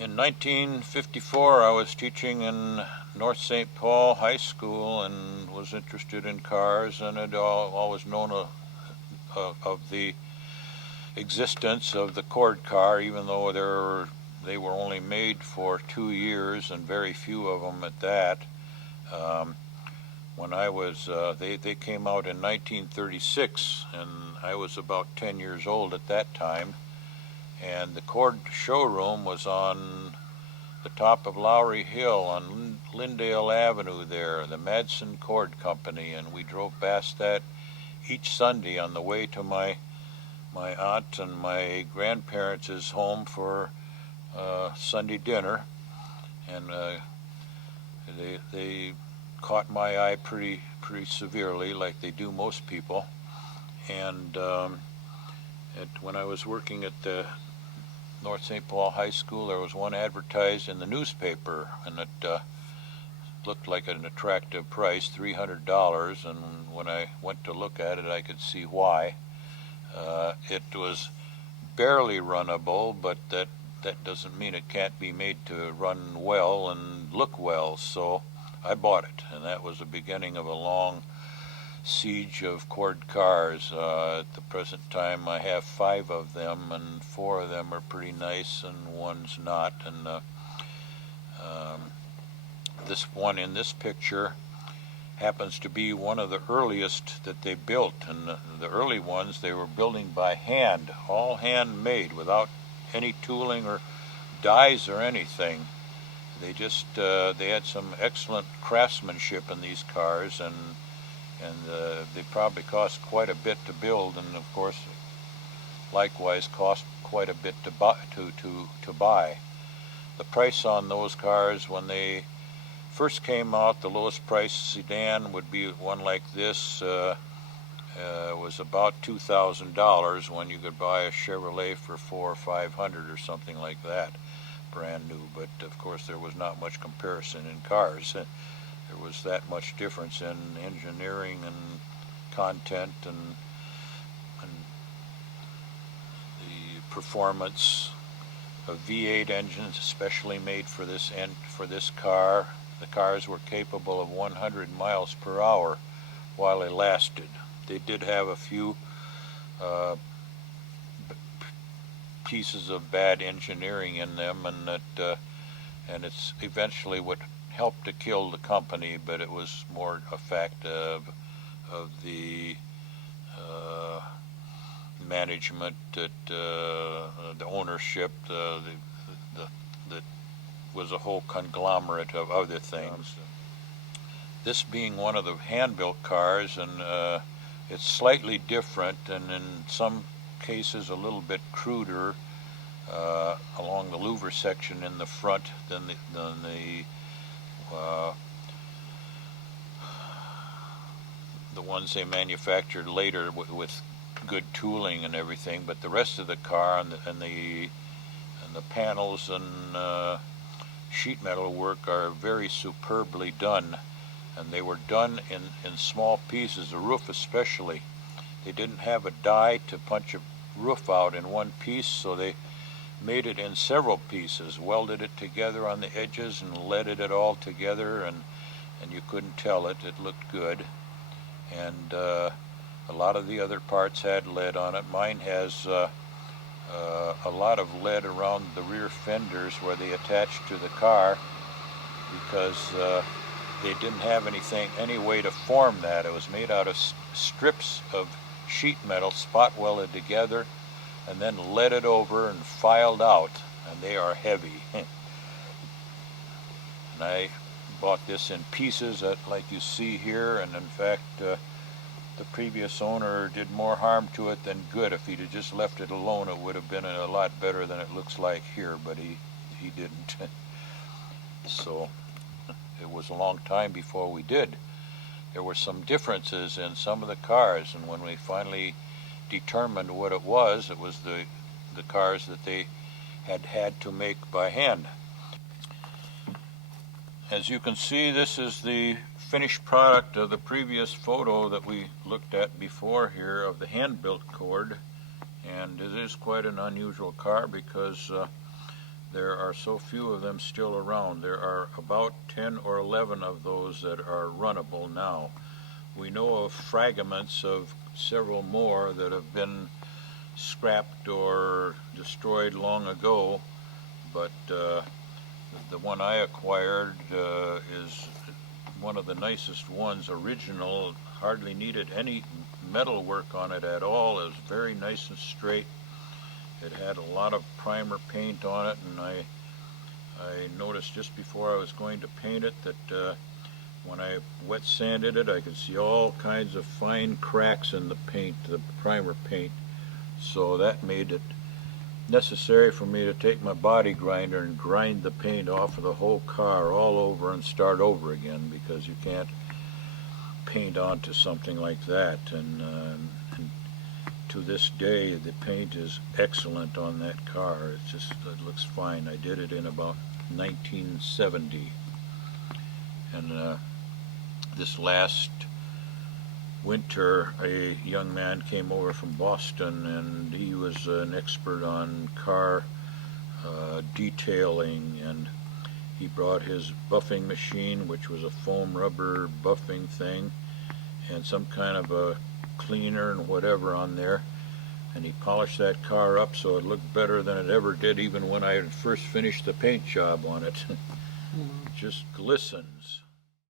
In 1954, I was teaching in North St. Paul High School and was interested in cars, and had always known of the existence of the Cord car, even though they were only made for 2 years and very few of them at that. When I was, they came out in 1936, and I was about 10 years old at that time. And the Cord showroom was on the top of Lowry Hill on Lyndale Avenue there, the Madsen Cord Company, and we drove past that each Sunday on the way to my aunt and my grandparents' home for Sunday dinner, and they caught my eye pretty severely, like they do most people. And when I was working at the North St. Paul High School, there was one advertised in the newspaper, and it looked like an attractive price, $300, and when I went to look at it, I could see why. It was barely runnable, but that doesn't mean it can't be made to run well and look well, so I bought it, and that was the beginning of a long siege of Cord cars. At the present time, I have 5 of them, and 4 of them are pretty nice, and one's not. And this one in this picture happens to be one of the earliest that they built. And the early ones they were building by hand, all handmade, without any tooling or dies or anything. They just they had some excellent craftsmanship in these cars, and they probably cost quite a bit to build, and of course likewise cost quite a bit to buy. The price on those cars when they first came out, the lowest price sedan would be one like this, was about $2,000, when you could buy a Chevrolet for $400 or $500 or something like that, brand new. But of course there was not much comparison in cars. There was that much difference in engineering and content and the performance of V8 engines, especially made for this car. The cars were capable of 100 miles per hour while they lasted. They did have a few pieces of bad engineering in them, and it's eventually what helped to kill the company, but it was more a fact of the management, that the ownership, that was a whole conglomerate of other things. This being one of the hand-built cars, and it's slightly different, and in some cases a little bit cruder along the louver section in the front than the ones they manufactured later with good tooling and everything. But the rest of the car and the panels and sheet metal work are very superbly done, and they were done in small pieces, the roof especially. They didn't have a die to punch a roof out in one piece, so they made it in several pieces, welded it together on the edges and leaded it all together, and you couldn't tell it. It looked good. And a lot of the other parts had lead on it. Mine has a lot of lead around the rear fenders where they attached to the car, because they didn't have any way to form that. It was made out of strips of sheet metal spot welded together and then leaded over and filed out, and they are heavy. And I bought this in pieces, like you see here, and in fact the previous owner did more harm to it than good. If he'd have just left it alone, it would have been a lot better than it looks like here, but he didn't. So it was a long time before we did. There were some differences in some of the cars, and when we finally determined what it was the cars that they had to make by hand. As you can see, this is the finished product of the previous photo that we looked at before here of the hand-built Cord, and it is quite an unusual car because there are so few of them still around. There are about 10 or 11 of those that are runnable now. We know of fragments of several more that have been scrapped or destroyed long ago, but the one I acquired is one of the nicest ones, original, hardly needed any metal work on it at all. It was very nice and straight. It had a lot of primer paint on it, and I noticed just before I was going to paint it that when I wet sanded it, I could see all kinds of fine cracks in the paint, the primer paint. So that made it necessary for me to take my body grinder and grind the paint off of the whole car all over and start over again, because you can't paint onto something like that. And to this day, the paint is excellent on that car. It looks fine. I did it in about 1970, and this last winter, a young man came over from Boston, and he was an expert on car detailing, and he brought his buffing machine, which was a foam rubber buffing thing, and some kind of a cleaner and whatever on there, and he polished that car up so it looked better than it ever did even when I had first finished the paint job on it. Just glistens.